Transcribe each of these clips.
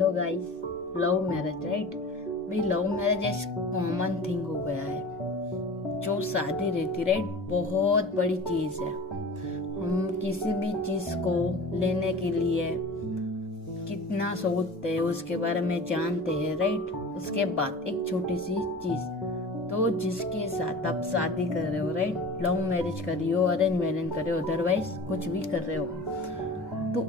Hello guys. Love marriage right. भाई love marriage एक common thing हो गया है। जो शादी रहती राइट बहुत बड़ी चीज है। हम किसी भी चीज को लेने के लिए कितना सोचते हैं उसके बारे में जानते हैं राइट। उसके बाद एक छोटी सी चीज, तो जिसके साथ आप शादी कर रहे हो राइट, लव मैरिज कर रही हो, अरेंज मैरिज कर रहे हो, अदरवाइज कुछ भी कर रहे हो, तो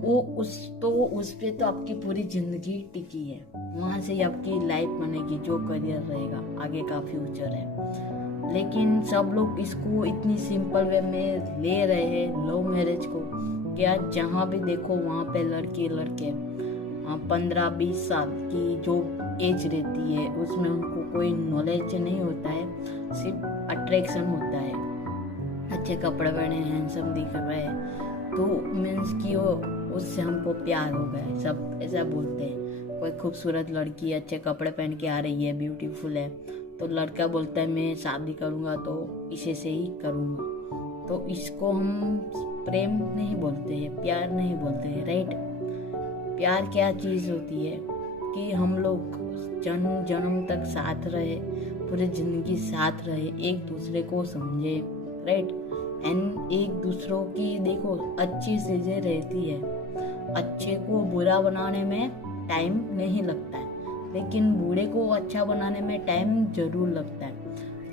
उस पे तो आपकी पूरी जिंदगी टिकी है। वहां से ही आपकी लाइफ बनेगी, जो करियर रहेगा, आगे का फ्यूचर है। लेकिन सब लोग इसको इतनी सिंपल वे में ले रहे हैं लव मैरिज को, क्या जहाँ भी देखो वहाँ पे लड़के 15-20 साल की जो एज रहती है उसमें उनको कोई नॉलेज नहीं होता है, सिर्फ अट्रैक्शन होता है। अच्छे कपड़े पहने, हैंडसम दिख रहे हैं तो मीन्स कि वो उससे हमको प्यार हो गया, सब ऐसा बोलते हैं। कोई खूबसूरत लड़की अच्छे कपड़े पहन के आ रही है, ब्यूटीफुल है, तो लड़का बोलता है मैं शादी करूँगा तो इसे से ही करूँगा। तो इसको हम प्रेम नहीं बोलते हैं, प्यार नहीं बोलते हैं राइट। प्यार क्या चीज़ होती है कि हम लोग जन्म जन्म तक साथ रहे, पूरी जिंदगी साथ रहे, एक दूसरे को समझे राइट। एंड एक दूसरों की देखो अच्छी चीजें रहती है। अच्छे को बुरा बनाने में टाइम नहीं लगता है, लेकिन बुरे को अच्छा बनाने में टाइम जरूर लगता है।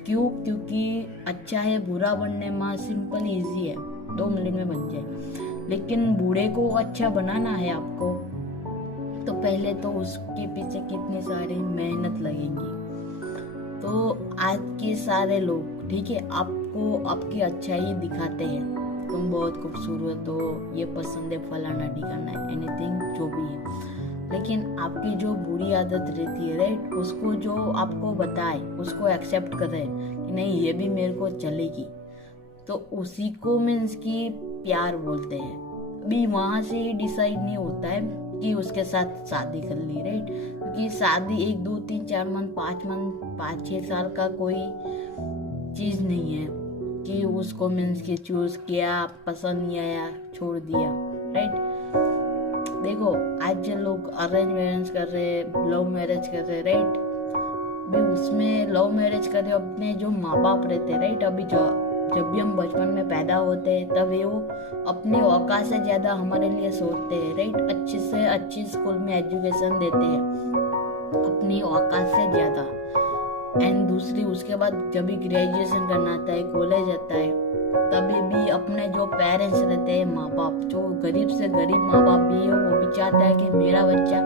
क्यों? क्योंकि अच्छा है बुरा बनने में सिंपल इजी है, 2 मिनट में बन जाए। लेकिन बुरे को अच्छा बनाना है आपको, तो पहले तो उसके पीछे कितनी सारी मेहनत लगेगी। तो आज के सारे लोग ठीक है आपको आपकी अच्छाई दिखाते हैं, तुम बहुत खूबसूरत हो, ये पसंद है, फलाना ठिकाना है, एनीथिंग जो भी है। लेकिन आपकी जो बुरी आदत रहती है राइट, उसको जो आपको बताए उसको एक्सेप्ट करे कि नहीं ये भी मेरे को चलेगी, तो उसी को मीन्स की प्यार बोलते हैं। अभी वहां से ही डिसाइड नहीं होता है कि उसके साथ शादी कर ली राइट, क्योंकि शादी 1 2 3 4 मंथ 5 6 साल का कोई चीज नहीं है कि उसको मीन्स के चूज किया, पसंद नहीं आया, छोड़ दिया राइट। देखो आज लोग अरेंज मैरिज कर रहे, लव मैरिज कर रहे राइट। अभी उसमें लव मैरिज कर रहे अपने जो माँ बाप रहते राइट, अभी जब भी हम बचपन में पैदा होते हैं तब वो अपने औकात से ज्यादा हमारे लिए सोचते हैं राइट। अच्छी से अच्छी स्कूल में एजुकेशन देते हैं अपनी औकात से ज्यादा। एंड दूसरी उसके बाद जब भी ग्रेजुएशन करना आता है, कॉलेज आता है, तभी भी अपने जो पेरेंट्स रहते हैं, माँ बाप, जो गरीब से गरीब माँ बाप भी है, वो भी चाहता है कि मेरा बच्चा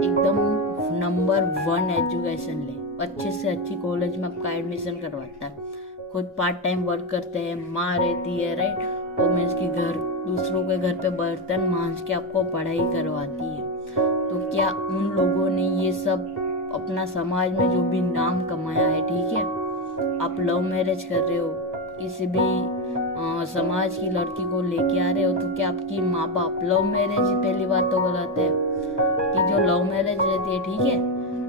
एकदम नंबर 1 एजुकेशन ले, अच्छे से अच्छी कॉलेज में आपका एडमिशन करवाता है। खुद पार्ट टाइम वर्क करते हैं, माँ रहती है राइट, वो मीन्स की घर दूसरों के घर पे बर्तन मांज के आपको पढ़ाई करवाती है। तो क्या उन लोगों ने ये सब अपना समाज में जो भी नाम कमाया है, ठीक है, आप लव मैरिज कर रहे हो, किसी भी समाज की लड़की को लेके आ रहे हो, तो क्या आपकी माँ बाप, लव मैरिज ही पहली बात तो गलत है कि जो लव मैरिज रहती है ठीक है,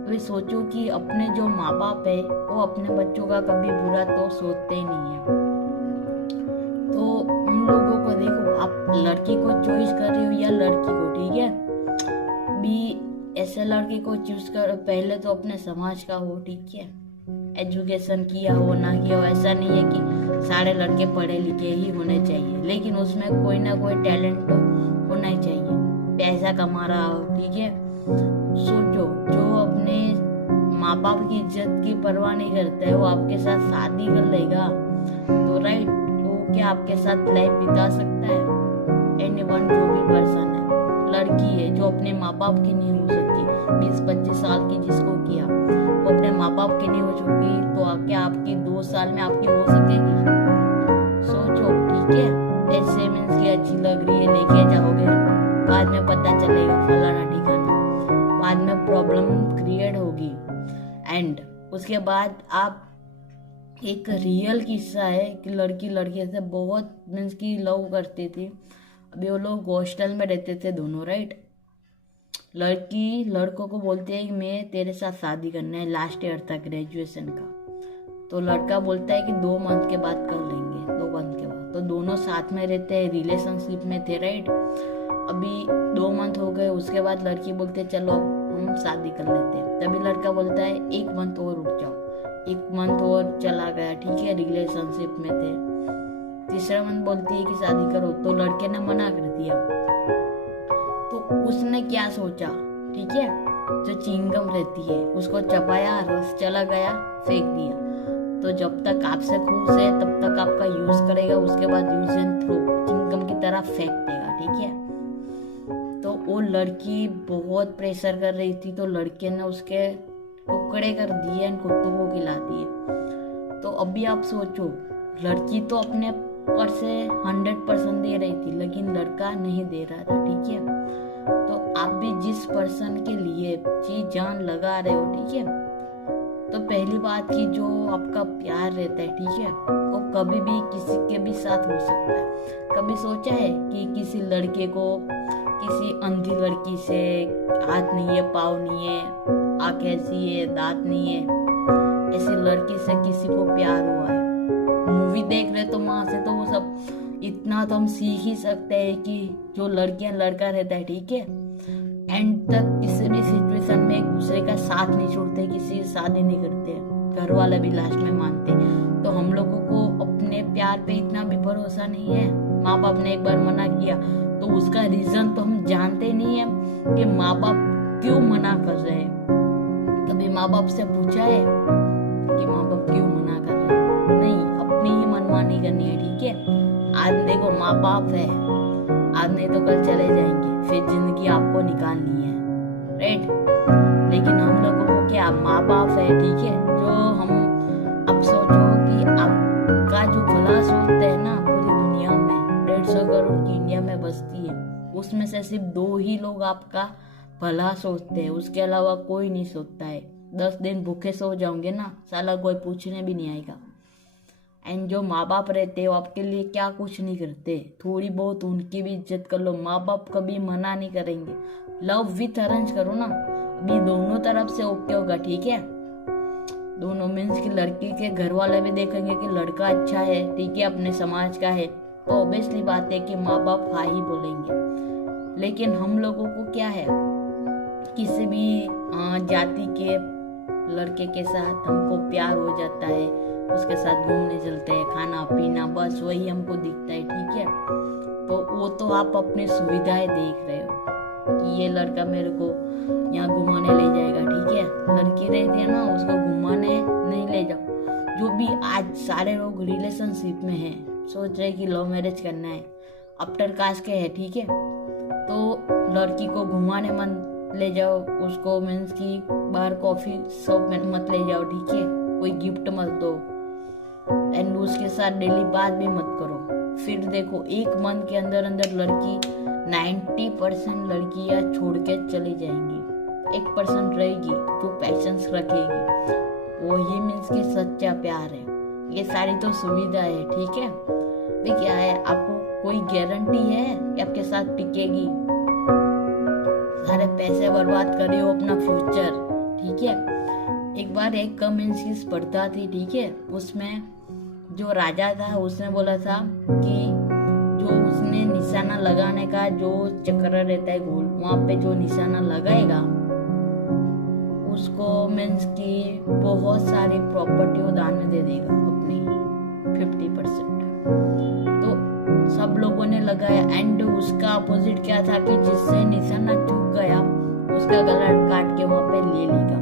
वे सोचो कि अपने जो माँ बाप है वो अपने बच्चों का कभी बुरा तो सोचते ही नहीं है। तो उन लोगों को देखो, आप लड़की को चॉइस कर रहे हो या लड़की को, ठीक है, भी ऐसे लड़के को चूज कर, पहले तो अपने समाज का हो, ठीक है, एजुकेशन किया हो ना किया हो, ऐसा नहीं है कि सारे लड़के पढ़े लिखे ही होने चाहिए, लेकिन उसमें कोई ना कोई टैलेंट तो होना ही चाहिए, पैसा कमा रहा हो, ठीक है। सोचो जो अपने माँ बाप की इज्जत की परवाह नहीं करता है, वो आपके साथ शादी कर लेगा तो राइट, वो क्या आपके साथ लाइफ बिता सकता है? एनीवन, जो भी पर्सन है, लड़की है जो अपने माँ बाप की नहीं हो सकती, 20-25 साल की जिसको किया वो अपने माँ बाप की नहीं हो चुकी, तो क्या आपकी 2 साल में आपकी हो सकेगी? सोचो ठीक है। ऐसे मीन्स की अच्छी लग रही है, लेके जाओगे, बाद में पता चलेगा फलाना ठिकाना, बाद में प्रॉब्लम क्रिएट होगी। एंड उसके बाद आप, एक रियल किस्सा है कि लड़की से बहुत मीन्स की लव करती थी। अभी वो लोग हॉस्टल में रहते थे दोनों राइट। लड़की लड़कों को बोलती है कि मैं तेरे साथ शादी करना है लास्ट ईयर तक ग्रेजुएशन का, तो लड़का बोलता है कि 2 मंथ के बाद कर लेंगे, 2 मंथ के बाद। तो दोनों साथ में रहते हैं, रिलेशनशिप में थे राइट। अभी 2 मंथ हो गए, उसके बाद लड़की बोलते चलो हम शादी कर लेते हैं। तभी लड़का बोलता है 1 मंथ और रुक जाओ। 1 मंथ और चला गया, ठीक है, रिलेशनशिप में थे। तीसरा मंथ बोलती है कि शादी करो, तो लड़के ने मना कर दिया। तो उसने क्या सोचा, ठीक है, जो चिंगम रहती है उसको चबाया, रस चला गया, फेंक दिया। तो जब तक आपसे खुश है तब तक आपका यूज करेगा, उसके बाद यूज एंड थ्रो चिंगम की तरह फेंक देगा, ठीक है। तो वो लड़की बहुत प्रेशर कर रही थी, तो लड़के ने उसके टुकड़े कर दिए, कुत्तों को खिला दिए। तो अभी आप सोचो, लड़की तो अपने पर से 100% दे रही थी, लेकिन लड़का नहीं दे रहा था, ठीक है। तो आप भी जिस पर्सन के लिए जी जान लगा रहे हो, ठीक है, तो पहली बात की जो आपका प्यार रहता है, ठीक है, वो कभी भी किसी के भी साथ हो सकता है। कभी सोचा है कि किसी लड़के को किसी अंधी लड़की से हाथ नहीं है, पाँव नहीं है, आँख ऐसी है, दांत नहीं है, ऐसी लड़की से किसी को प्यार हुआ है, मूवी देख रहे तो वहां से तो वो सब इतना तो हम सीख ही सकते हैं कि जो लड़कियां लड़का रहता है, ठीक है, एंड तक किसी भी सिचुएशन में एक दूसरे का साथ नहीं छोड़ते, किसी से शादी नहीं करते, घर वाले भी लास्ट में मानते। तो हम लोगों को अपने प्यार पे इतना भी भरोसा नहीं है। माँ बाप ने एक बार मना किया तो उसका रीजन तो हम जानते नहीं है कि माँ बाप क्यों मना कर रहे हैं। कभी माँ बाप से पूछा है कि माँ बाप क्यों मना कर रहे हैं? नहीं, अपनी ही मनमानी करनी है, ठीक है। आज देखो माँ बाप है, आज नहीं तो कल चले जाएंगे, फिर जिंदगी आपको निकालनी है, राइट। लेकिन हम लोगों को क्या, माँ बाप है, ठीक है, जो हम, अब सोचो कि आपका जो भला सोचते हैं ना पूरी दुनिया में, 150 करोड़ की इंडिया में बसती है, उसमें से सिर्फ 2 ही लोग आपका भला सोचते हैं, उसके अलावा कोई नहीं सोचता है। 10 दिन भूखे सो जाओगे ना, साला कोई पूछने भी नहीं आएगा। एंड जो माँ बाप रहते हैं वो आपके लिए क्या कुछ नहीं करते, थोड़ी बहुत उनकी भी इज्जत कर लो। माँ बाप कभी मना नहीं करेंगे, लव विथ अरेंज करो ना, अभी दोनों तरफ से ओके होगा, ठीक है। दोनों मीन्स की लड़की के घर वाले भी देखेंगे कि लड़का अच्छा है, ठीक है, अपने समाज का है, तो ऑब्वियसली बात है कि माँ बाप हाँ ही बोलेंगे। लेकिन हम लोगों को क्या है, किसी भी जाति के लड़के के साथ हमको प्यार हो जाता है, उसके साथ घूमने चलते हैं, खाना पीना, बस वही हमको दिखता है, ठीक है। तो वो तो आप अपनी सुविधाएं देख रहे हो कि ये लड़का मेरे को यहाँ घुमाने ले जाएगा, ठीक है। लड़की रहती है ना, उसको घुमाने नहीं ले जाओ। जो भी आज सारे लोग रिलेशनशिप में हैं, सोच रहे कि लव मैरिज करना है, आफ्टर कास्ट के है, ठीक है, तो लड़की को घुमाने मत ले जाओ, उसको मीन्स की बाहर कॉफी शॉप में मत ले जाओ, ठीक है, कोई गिफ्ट मत दो, एंड उसके साथ डेली बात भी मत करो। फिर देखो 1 मंथ के अंदर अंदर लड़की 90% लड़कियां छोड़ के चली जाएंगी, 1% रहेगी जो पैशंस रखेगी, वही मीन्स की सच्चा प्यार है। ये सारी तो सुविधा है, ठीक है। भी क्या है, आपको कोई गारंटी है कि आपके साथ टिकेगी? सारे पैसे बर्बाद कर रहे हो अपना फ्यूचर, ठीक है। एक बार एक मीन्स की स्पर्धा थी, ठीक है, उसमें जो राजा था उसने बोला था कि जो उसने निशाना लगाने का जो चक्र रहता है गोल, वहां पे जो निशाना लगाएगा उसको मीन्स की बहुत सारी प्रॉपर्टी वो दान में दे देगा, अपनी 50%। तो सब लोगों ने लगाया, एंड उसका अपोजिट क्या था कि जिससे निशाना चूक गया उसका गला काट के वहां पे ले लेगा।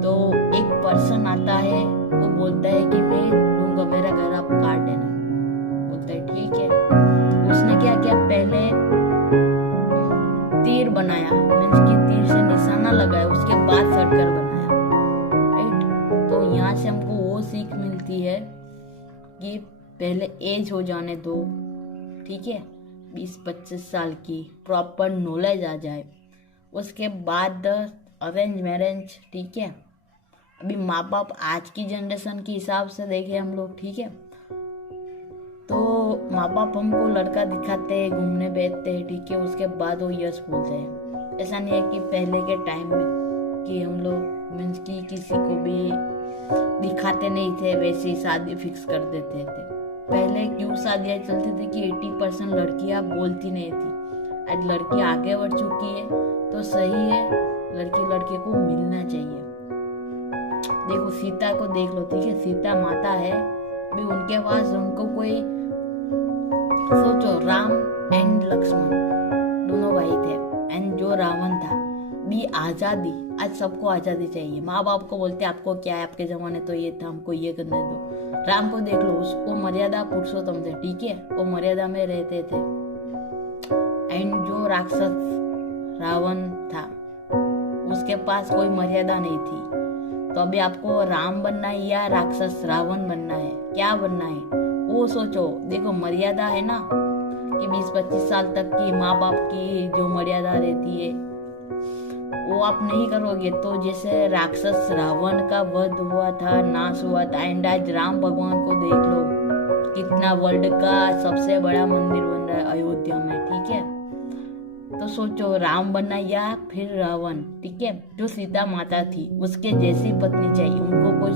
तो एक पर्सन आता है, वो बोलता है कि मैं लूंगा, मेरा घर आप काट देना। बोलता है ठीक है। उसने क्या किया, पहले तीर बनाया, मीन्स की तीर से निशाना लगाया, उसके बाद सर्कल बनाया, राइट। तो यहाँ से हमको वो सीख मिलती है कि पहले एज हो जाने दो, ठीक है, 20-25 साल की प्रॉपर नॉलेज आ जाए, उसके बाद अरेंज मैरिज, ठीक है। अभी माँ बाप आज की जनरेशन के हिसाब से देखें हम लोग, ठीक है, तो माँ बाप हमको लड़का दिखाते हैं, घूमने भेजते हैं, ठीक है, उसके बाद वो यस बोलते हैं। ऐसा नहीं है कि पहले के टाइम में कि हम लोग मीन्स की किसी को भी दिखाते नहीं थे, वैसे ही शादी फिक्स कर देते थे। पहले क्यों शादियाँ चलती थी कि 80% लड़कियाँ बोलती नहीं थी। आज लड़की आगे बढ़ चुकी है तो सही है, लड़की लड़के को मिलना चाहिए। देखो सीता को देख लो, ठीक है, सीता माता है, भी उनके पास उनको कोई, सोचो राम एंड लक्ष्मण दोनों भाई थे, एंड जो रावण था भी आजादी, आज सबको आजादी चाहिए। माँ बाप को बोलते आपको क्या है, आपके जमाने तो ये था, हमको ये करने दो। राम को देख लो, उसको मर्यादा पुरुषोत्तम थे, ठीक है, वो मर्यादा में रहते थे। एंड जो राक्षस रावण था उसके पास कोई मर्यादा नहीं थी। तो अभी आपको राम बनना है या राक्षस रावण बनना है, क्या बनना है वो सोचो। देखो मर्यादा है ना कि 20-25 साल तक की माँ बाप की जो मर्यादा रहती है वो आप नहीं करोगे तो जैसे राक्षस रावण का वध हुआ था, नाश हुआ था। एंड आज राम भगवान को देख लो, कितना वर्ल्ड का सबसे बड़ा मंदिर बन रहा है अयोध्या में, ठीक है। तो सोचो राम बनना या फिर रावण, ठीक है। जो सीता माता थी उसके जैसी पत्नी चाहिए। उनको कोई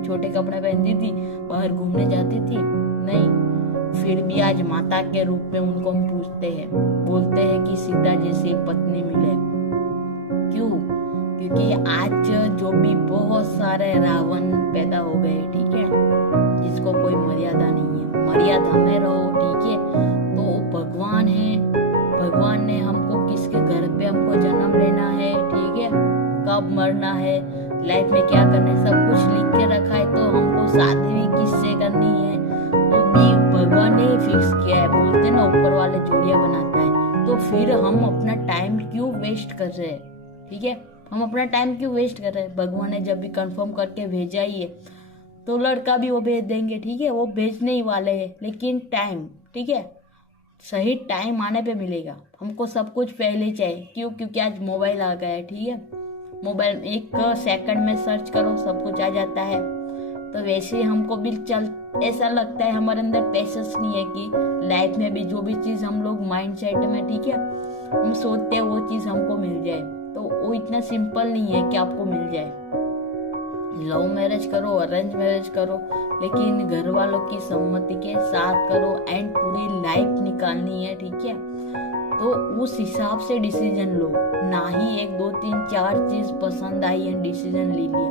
छोटे कपड़े पहनती थी, बाहर घूमने जाती थी नहीं, फिर भी आज माता के रूप में उनको हम पूछते हैं, बोलते हैं कि सीता जैसी पत्नी मिले। क्यों? क्योंकि आज जो भी बहुत सारे रावण पैदा हो गए, ठीक है, जिसको कोई मर्यादा नहीं है। मर्यादा में रहो, ठीक है। तो भगवान है, भगवान ने हमको किसके घर पे हमको जन्म लेना है, ठीक है, कब मरना है, लाइफ में क्या करना है, सब कुछ लिख के रखा है। तो हमको शादी भी किससे करनी है वो भी भगवान ने ही फिक्स किया है। बोलते ना ऊपर वाले जोड़ियां बनाता है। तो फिर हम अपना टाइम क्यों वेस्ट कर रहे हैं, ठीक है, हम अपना टाइम क्यों वेस्ट कर रहे हैं। भगवान ने जब भी कंफर्म करके भेजा ही है तो लड़का भी वो भेज देंगे, ठीक है, वो भेजने ही वाले हैं। लेकिन टाइम, ठीक है, सही टाइम आने पे मिलेगा। हमको सब कुछ पहले चाहिए। क्यों? क्योंकि आज मोबाइल आ गया है, ठीक है, मोबाइल में 1 सेकंड में सर्च करो सब कुछ आ जाता है। तो वैसे हमको भी ऐसा लगता है हमारे अंदर पेशेंस नहीं है कि लाइफ में भी जो भी चीज़ हम लोग माइंड सेट में, ठीक है, हम सोचते हैं वो चीज़ हमको मिल जाए। तो वो इतना सिंपल नहीं है कि आपको मिल जाए। लव मैरिज करो, अरेंज मैरिज करो, लेकिन घर वालों की सम्मति के साथ करो एंड पूरी लाइफ निकालनी है, ठीक है। तो उस हिसाब से डिसीजन लो, ना ही 1 2 3 4 चीज पसंद आई एंड डिसीजन ले लिया,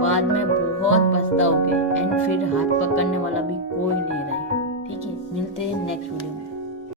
बाद में बहुत पछताओगे एंड फिर हाथ पकड़ने वाला भी कोई नहीं रहे, ठीक है। मिलते हैं नेक्स्ट वीडियो में।